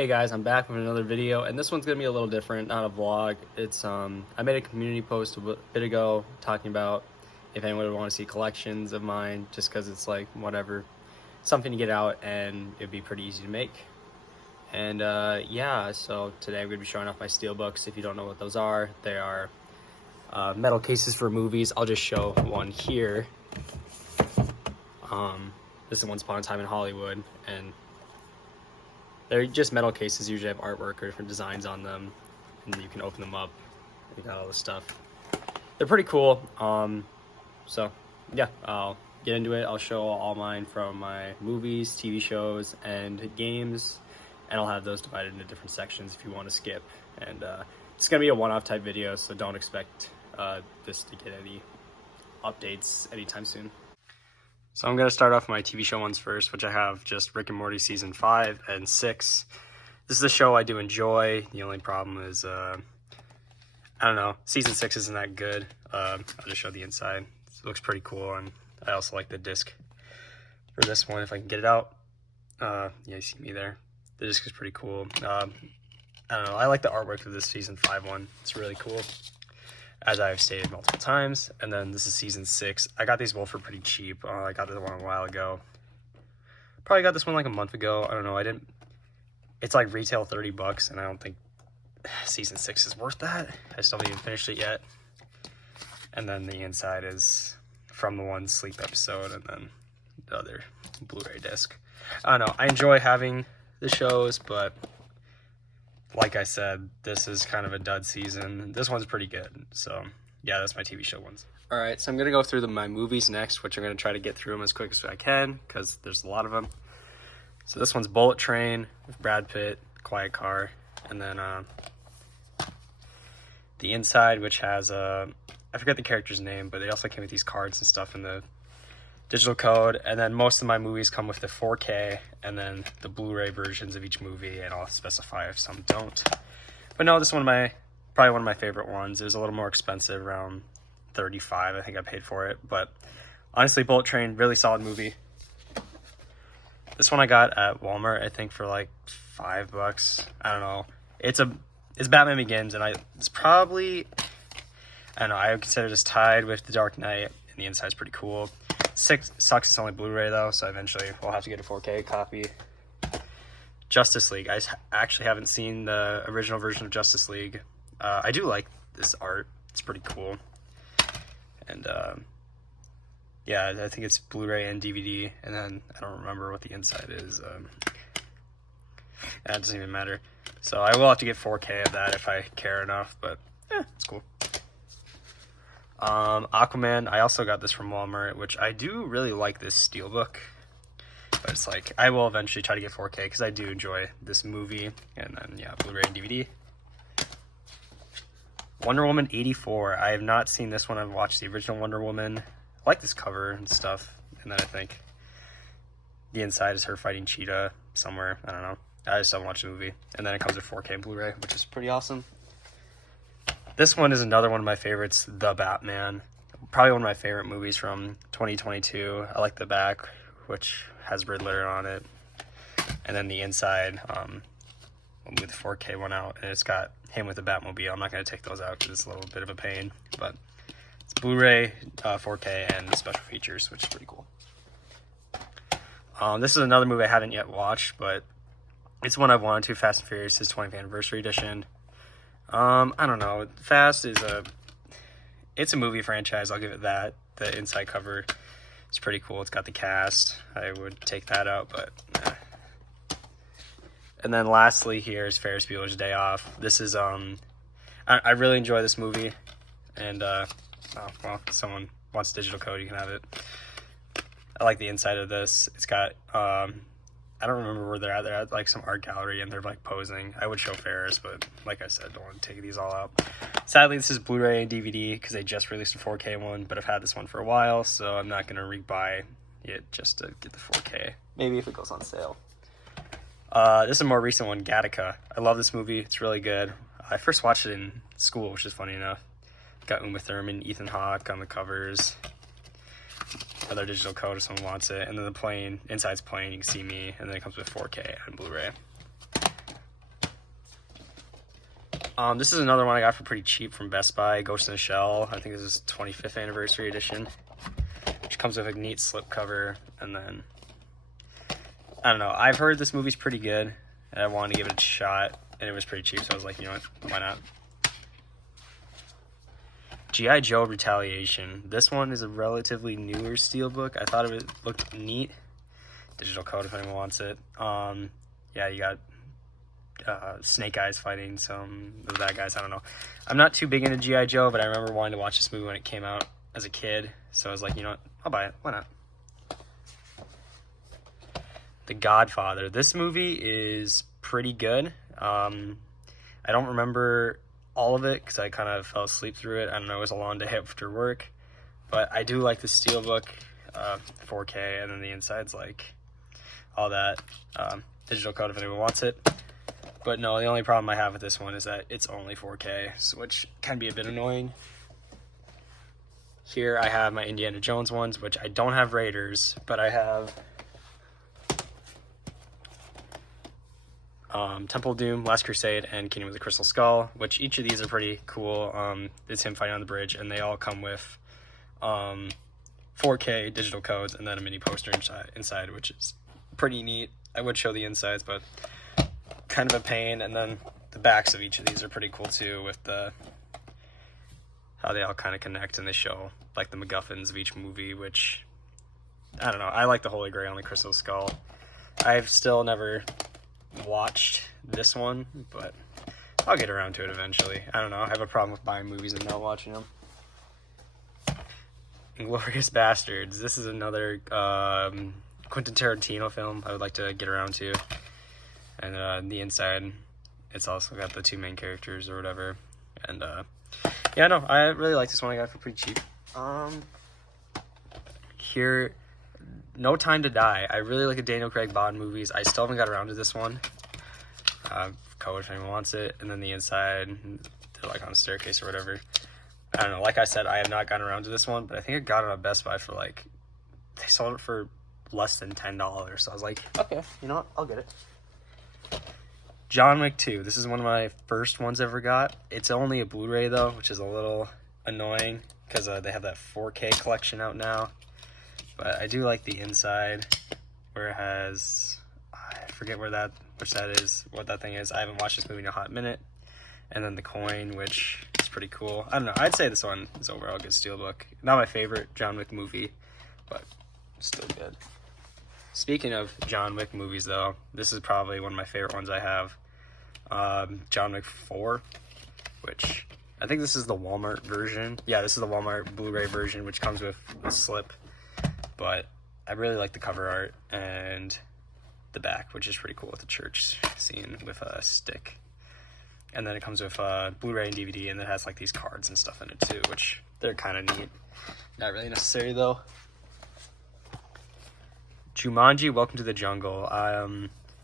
Hey guys, I'm back with another video, and this one's gonna be a little different, not a vlog. It's I made a community post a bit ago talking about if anyone would want to see collections of mine, just because it's like whatever, something to get out, and it'd be pretty easy to make. And yeah, so today I'm gonna be showing off my Steelbooks. If you don't know what those are, they are metal cases for movies. I'll just show one here. This is Once Upon a Time in Hollywood, and they're just metal cases, usually have artwork or different designs on them, and you can open them up. You got all this stuff. They're pretty cool. So yeah, I'll get into it. I'll show all mine from my movies, TV shows, and games, and I'll have those divided into different sections if you want to skip. And it's gonna be a one-off type video, so don't expect this to get any updates anytime soon. So I'm going to start off my TV show ones first, which I have just Rick and Morty season 5 and 6. This is a show I do enjoy. The only problem is, I don't know, season 6 isn't that good. I'll just show the inside. It looks pretty cool, and I also like the disc for this one, if I can get it out. Yeah, you see me there. The disc is pretty cool. I don't know, I like the artwork of this season 5 one. It's really cool, as I've stated multiple times. And then this is season 6. I got these both for pretty cheap. I got this one a while ago. Probably got this one like a month ago. I don't know. It's like retail $30, and I don't think season 6 is worth that. I still haven't even finished it yet. And then the inside is from the one Sleep episode, and then the other Blu-ray disc. I don't know. I enjoy having the shows, but like I said, this is kind of a dud season. This one's pretty good. So yeah, that's my TV show ones. All right, so I'm gonna go through my movies next, which I'm gonna try to get through them as quick as I can because there's a lot of them. So this one's Bullet Train with Brad Pitt, Quiet Car, and then the inside, which has I forget the character's name, but they also came with these cards and stuff in the digital code. And then most of my movies come with the 4K and then the Blu-ray versions of each movie, and I'll specify if some don't. But no, this is probably one of my favorite ones. It was a little more expensive, around $35 I think I paid for it, but honestly, Bullet Train, really solid movie. This one I got at Walmart, I think for like $5. I don't know. It's Batman Begins, and it's probably, I don't know, I would consider this tied with The Dark Knight, and the inside's pretty cool. 6 sucks, it's only Blu-ray though, so eventually we'll have to get a 4K copy. Justice League. I actually haven't seen the original version of Justice League. I do like this art. It's pretty cool. And yeah, I think it's Blu-ray and DVD, and then I don't remember what the inside is. That doesn't even matter. So I will have to get 4K of that if I care enough, but it's cool. Aquaman, I also got this from Walmart, which I do really like this Steelbook, but it's like, I will eventually try to get 4K because I do enjoy this movie. And then yeah, Blu-ray and DVD. Wonder Woman 84, I have not seen this one. I've watched the original Wonder Woman. I like this cover and stuff, and then I think the inside is her fighting Cheetah somewhere, I don't know. I just haven't watched the movie. And then it comes with 4K and Blu-ray, which is pretty awesome. This one is another one of my favorites, The Batman. Probably one of my favorite movies from 2022. I like the back, which has Riddler on it. And then the inside, we'll move the 4K one out, and it's got him with the Batmobile. I'm not going to take those out because it's a little bit of a pain. But it's Blu-ray, 4K, and the special features, which is pretty cool. This is another movie I haven't yet watched, but it's one I've wanted to, Fast and Furious, his 20th anniversary edition. I don't know. Fast is it's a movie franchise, I'll give it that. The inside cover is pretty cool. It's got the cast. I would take that out, but nah. And then lastly here is Ferris Bueller's Day Off. This is I really enjoy this movie, and oh well, if someone wants digital code, you can have it. I like the inside of this. It's got I don't remember where they're at. They're at like some art gallery, and they're like posing. I would show Ferris, but like I said, don't want to take these all out. Sadly, this is Blu-ray and DVD because they just released a 4K one, but I've had this one for a while, so I'm not going to rebuy it just to get the 4K. Maybe if it goes on sale. This is a more recent one, Gattaca. I love this movie. It's really good. I first watched it in school, which is funny enough. Got Uma Thurman, Ethan Hawke on the covers. Other digital code if someone wants it. And then the plane, inside's plain, you can see me. And then it comes with 4K and Blu-ray. This is another one I got for pretty cheap from Best Buy, Ghost in the Shell. I think this is 25th anniversary edition, which comes with a neat slipcover. And then, I don't know, I've heard this movie's pretty good, and I wanted to give it a shot, and it was pretty cheap, so I was like, you know what, why not? G.I. Joe Retaliation. This one is a relatively newer Steelbook. I thought it looked neat. Digital code if anyone wants it. Yeah, you got Snake Eyes fighting some of the bad guys. I don't know. I'm not too big into G.I. Joe, but I remember wanting to watch this movie when it came out as a kid. So I was like, you know what? I'll buy it. Why not? The Godfather. This movie is pretty good. I don't remember all of it because I kind of fell asleep through it. I don't know. It was a long day after work. But I do like the Steelbook, 4K, and then the inside's like all that. Digital code if anyone wants it. But no, the only problem I have with this one is that it's only 4K, which can be a bit annoying. Here I have my Indiana Jones ones, which I don't have Raiders, but I have Temple of Doom, Last Crusade, and Kingdom of the Crystal Skull, which each of these are pretty cool. It's him fighting on the bridge, and they all come with 4K digital codes and then a mini poster inside, which is pretty neat. I would show the insides, but kind of a pain. And then the backs of each of these are pretty cool too, with how they all kind of connect, and they show like the MacGuffins of each movie, which I don't know. I like the Holy Grail and the Crystal Skull. I've still never watched this one, but I'll get around to it eventually. I don't know. I have a problem with buying movies and not watching them. Inglourious Bastards. This is another Quentin Tarantino film I would like to get around to. And the inside, it's also got the two main characters or whatever. And yeah, no, I really like this one. I got it for pretty cheap. Here, No Time to Die. I really like the Daniel Craig Bond movies. I still haven't got around to this one. Code if anyone wants it. And then the inside, they're like on a staircase or whatever. I don't know. Like I said, I have not gotten around to this one, but I think I got it on Best Buy for like, they sold it for less than $10. So I was like, okay, you know what? I'll get it. John Wick 2. This is one of my first ones I ever got. It's only a Blu-ray though, which is a little annoying because they have that 4K collection out now. But I do like the inside where it has, I forget what that thing is. I haven't watched this movie in a hot minute. And then the coin, which is pretty cool. I don't know. I'd say this one is overall a good Steelbook. Not my favorite John Wick movie, but still good. Speaking of John Wick movies, though, this is probably one of my favorite ones I have. John Wick 4, which I think this is the Walmart version. Yeah, this is the Walmart Blu-ray version, which comes with a slip. But I really like the cover art and the back, which is pretty cool with the church scene with a stick. And then it comes with Blu-ray and DVD, and it has like these cards and stuff in it too, which they're kind of neat. Not really necessary though. Jumanji: Welcome to the Jungle. I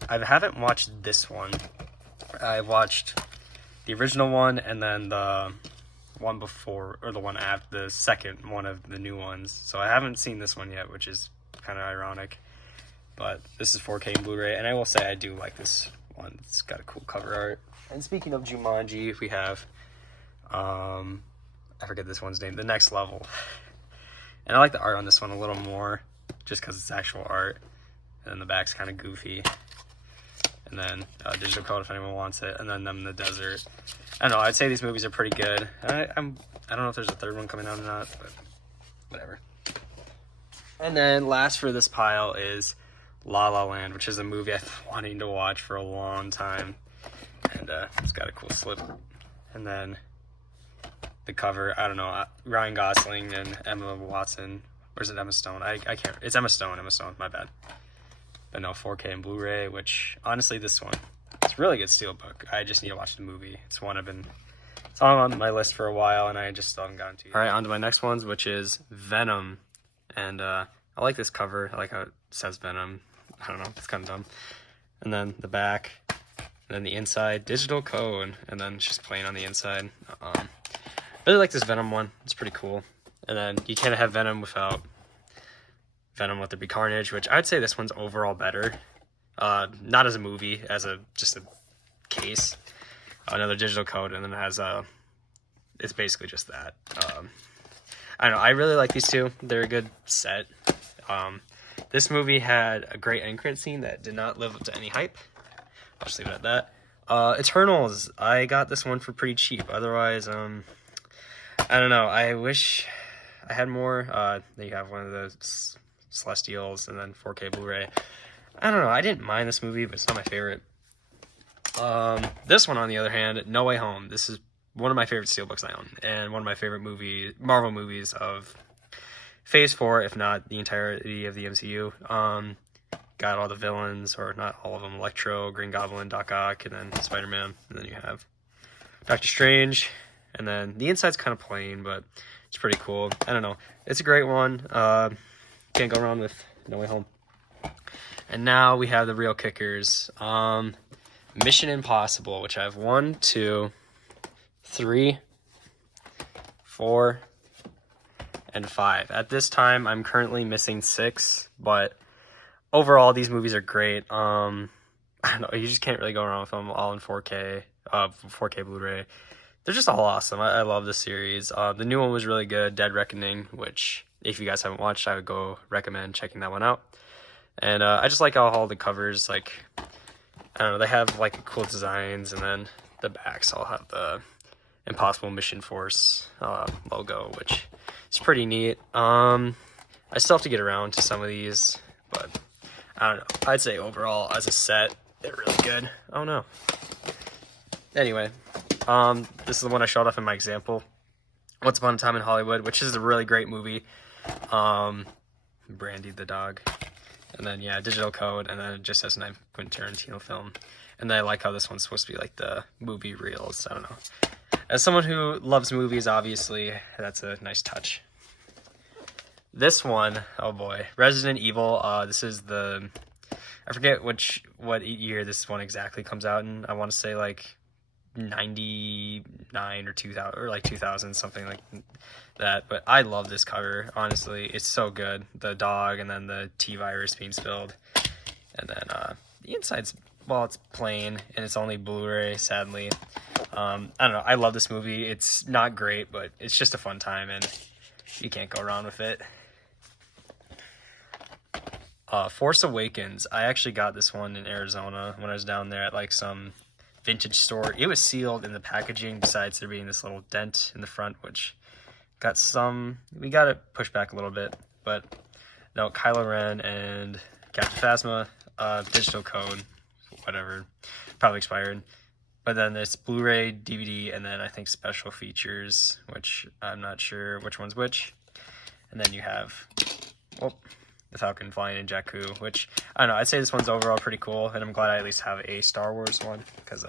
haven't watched this one. I watched the original one and then the one before, or the one after, the second one of the new ones. So I haven't seen this one yet, which is kind of ironic. But this is 4K and Blu-ray, and I will say I do like this one. It's got a cool cover art. And speaking of Jumanji, we have, I forget this one's name, The Next Level. And I like the art on this one a little more, just because it's actual art. And then the back's kind of goofy. And then digital code if anyone wants it. And then Them in the Desert. I don't know, I'd say these movies are pretty good. I don't know if there's a third one coming out or not, but whatever. And then last for this pile is La La Land, which is a movie I've been wanting to watch for a long time. And it's got a cool slip. And then the cover, I don't know, Ryan Gosling and Emma Watson. Or is it Emma Stone? I can't. It's Emma Stone, my bad. But no, 4K and Blu-ray, which, honestly, this one, it's a really good Steelbook. I just need to watch the movie. It's one it's on my list for a while, and I just still haven't gotten to it. All right, on to my next ones, which is Venom. And I like this cover. I like how it says Venom. I don't know, it's kind of dumb. And then the back, and then the inside, digital code, and then it's just plain on the inside. Really like this Venom one. It's pretty cool. And then you can't have Venom without Venom Let There Be Carnage, which I'd say this one's overall better. Not as a movie, as just a case. another digital code, and then it has it's basically just that. I don't know. I really like these two. They're a good set. This movie had a great end credit scene that did not live up to any hype. I'll just leave it at that. Eternals. I got this one for pretty cheap. Otherwise, I don't know. I wish I had more. Then you have one of those Celestials and then 4K Blu-ray. I don't know. I didn't mind this movie, but it's not my favorite. This one, on the other hand, No Way Home. This is one of my favorite Steelbooks I own, and one of my favorite Marvel movies of Phase 4, if not the entirety of the MCU. Got all the villains, or not all of them: Electro, Green Goblin, Doc Ock, and then Spider-Man. And then you have Doctor Strange, and then the inside's kind of plain, but it's pretty cool. I don't know. It's a great one. Can't go wrong with No Way Home. And now we have the real kickers. Mission Impossible, which I have 1, 2, 3, 4, and 5. At this time, I'm currently missing 6, but overall, these movies are great. I don't know, you just can't really go wrong with them. All in 4K, 4K Blu-ray. They're just all awesome. I love the series. The new one was really good, Dead Reckoning, which if you guys haven't watched, I would go recommend checking that one out. And I just like how all the covers, like, I don't know, they have like cool designs, and then the backs all have the Impossible Mission Force logo, which is pretty neat. I still have to get around to some of these, but I don't know. I'd say overall, as a set, they're really good. Oh no. Anyway, this is the one I showed off in my example. Once Upon a Time in Hollywood, which is a really great movie. Brandy the dog. And then, yeah, digital code, and then it just has a Quentin Tarantino film. And then I like how this one's supposed to be like the movie reels. I don't know. As someone who loves movies, obviously, that's a nice touch. This one, oh boy, Resident Evil. This is the, I forget what year this one exactly comes out in. I want to say like 99 or 2000, or like 2000, something like that. But I love this cover, honestly. It's so good. The dog, and then the T-virus being spilled, and then the inside's, well, it's plain, and it's only Blu-ray, sadly. I don't know, I love this movie. It's not great, but it's just a fun time, and you can't go wrong with it. Force Awakens. I actually got this one in Arizona when I was down there at like some vintage store. It was sealed in the packaging, besides there being this little dent in the front, which got we got it pushed back a little bit. But no, Kylo Ren and Captain Phasma, digital code, whatever, probably expired. But then it's Blu-ray, DVD, and then I think special features, which I'm not sure which one's which. And then you have, well, the Falcon flying in Jakku, which, I don't know, I'd say this one's overall pretty cool, and I'm glad I at least have a Star Wars one, because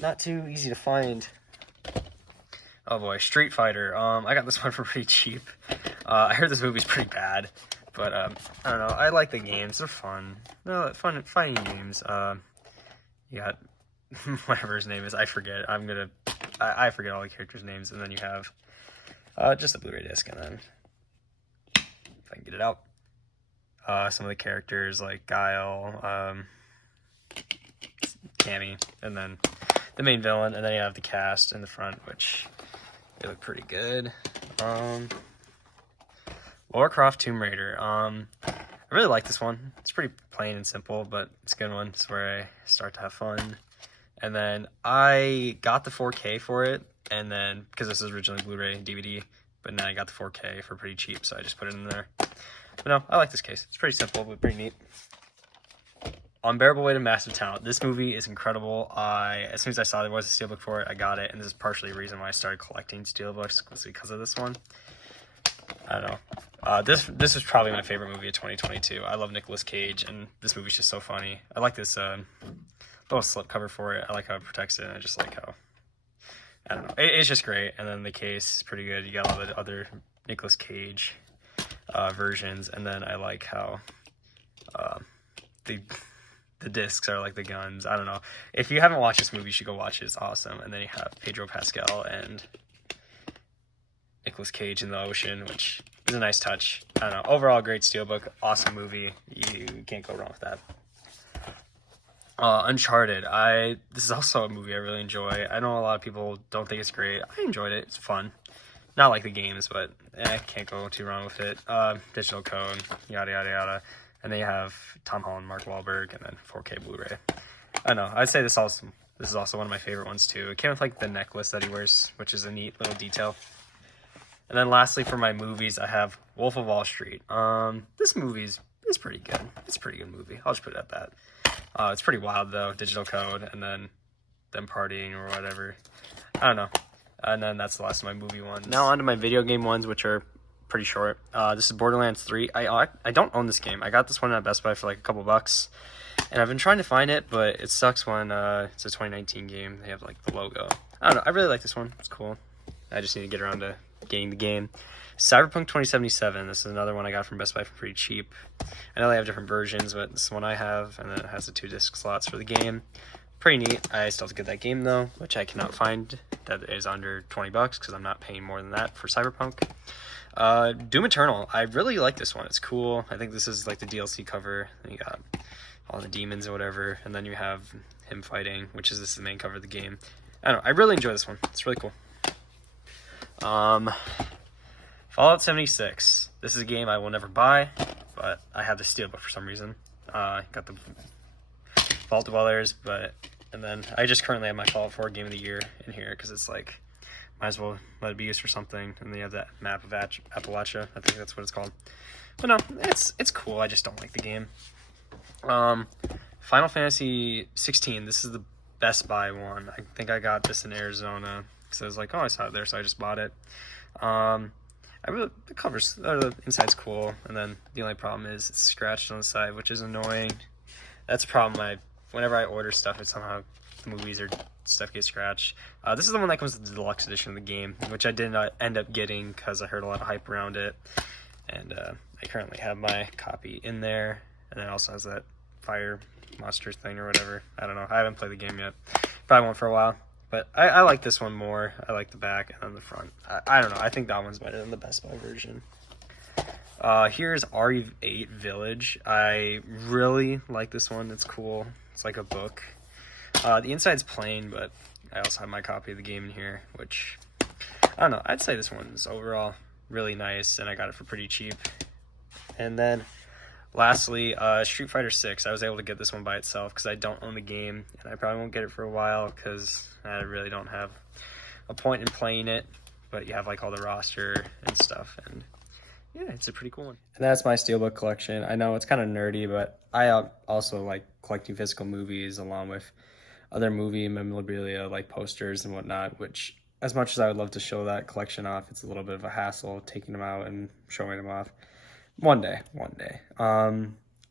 not too easy to find. Oh boy, Street Fighter. I got this one for pretty cheap. I heard this movie's pretty bad, but I don't know, I like the games, they're fun. No, fun fighting games. You got whatever his name is, I forget. I forget all the characters' names, and then you have just a Blu-ray disc, and then if I can get it out. Some of the characters like Guile, Cammy, and then the main villain, and then you have the cast in the front, which they look pretty good. Lara Croft Tomb Raider. I really like this one. It's pretty plain and simple, but it's a good one. It's where I start to have fun. And then I got the 4K for it, and then, because this is originally Blu-ray DVD, but then I got the 4K for pretty cheap, so I just put it in there. But no, I like this case. It's pretty simple, but pretty neat. Unbearable Weight of Massive Talent. This movie is incredible. As soon as I saw there was a Steelbook for it, I got it, and this is partially the reason why I started collecting Steelbooks, was because of this one. I don't know. This is probably my favorite movie of 2022. I love Nicolas Cage, and this movie's just so funny. I like this little slip cover for it. I like how it protects it, and I just like how, I don't know, it's just great. And then the case is pretty good. You got all the other Nicolas Cage versions, and then I like how the discs are like the guns. I don't know. If you haven't watched this movie, you should go watch it. It's awesome. And then you have Pedro Pascal and Nicolas Cage in the ocean, which is a nice touch. I don't know. Overall, great Steelbook. Awesome movie. You can't go wrong with that. Uncharted. This is also a movie I really enjoy. I know a lot of people don't think it's great. I enjoyed it. It's fun. Not like the games, but can't go too wrong with it. Digital code, yada yada yada. And they have Tom Holland, Mark Wahlberg, and then 4K Blu-ray. I don't know. I'd say this is also one of my favorite ones too. It came with like the necklace that he wears, which is a neat little detail. And then lastly, for my movies, I have Wolf of Wall Street. This movie is pretty good. It's a pretty good movie. I'll just put it at that. It's pretty wild though. Digital code, and then them partying or whatever. I don't know. And then that's the last of my movie ones. Now on to my video game ones, which are pretty short. This is Borderlands 3. I don't own this game. I got this one at Best Buy for like a couple bucks. And I've been trying to find it, but it sucks when it's a 2019 game. They have like the logo. I don't know. I really like this one. It's cool. I just need to get around to getting the game. Cyberpunk 2077. This is another one I got from Best Buy for pretty cheap. I know they have different versions, but this is one I have, and then it has the 2 disc slots for the game. Pretty neat. I still have to get that game though, which I cannot find that is under 20 bucks because I'm not paying more than that for Cyberpunk. Doom Eternal. I really like this one. It's cool. I think this is like the DLC cover. And you got all the demons or whatever, and then you have him fighting, which is the main cover of the game. I don't know. I really enjoy this one. It's really cool. Fallout 76. This is a game I will never buy, but I have the Steelbook for some reason. Got the Vault Dwellers, and then I just currently have my Fallout 4 Game of the Year in here because it's like, might as well let it be used for something. And then you have that map of Appalachia. I think that's what it's called. But no, it's cool. I just don't like the game. Final Fantasy 16. This is the Best Buy one. I think I got this in Arizona because I was like, oh, I saw it there, so I just bought it. The covers, the inside's cool, and then the only problem is it's scratched on the side, which is annoying. That's a problem. Whenever I order stuff, it somehow the movies or stuff gets scratched. This is the one that comes with the deluxe edition of the game, which I did not end up getting because I heard a lot of hype around it. And I currently have my copy in there, and it also has that fire monster thing or whatever. I don't know. I haven't played the game yet. Probably won't for a while. But I like this one more. I like the back and then the front. I don't know. I think that one's better than the Best Buy version. Here's RE8 Village. I really like this one. It's cool. It's like a book. The inside's plain, but I also have my copy of the game in here, which, I don't know. I'd say this one's overall really nice, and I got it for pretty cheap. And then lastly, Street Fighter 6. I was able to get this one by itself because I don't own the game, and I probably won't get it for a while because I really don't have a point in playing it. But you have like all the roster and stuff, and yeah, it's a pretty cool one. And that's my Steelbook collection. I know it's kind of nerdy, but I also like collecting physical movies along with other movie memorabilia like posters and whatnot, which as much as I would love to show that collection off, it's a little bit of a hassle taking them out and showing them off. One day.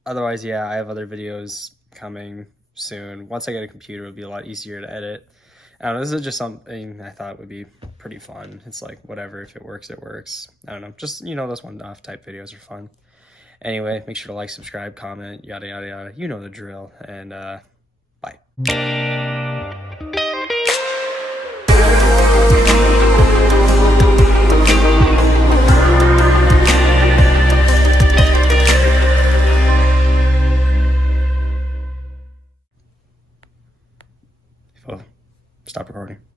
Otherwise, yeah, I have other videos coming soon. Once I get a computer, it'll be a lot easier to edit. I don't know, this is just something I thought would be pretty fun. It's like, whatever, if it works, it works. I don't know, just, those one-off type videos are fun. Anyway, make sure to like, subscribe, comment, yada, yada, yada. You know the drill, and bye.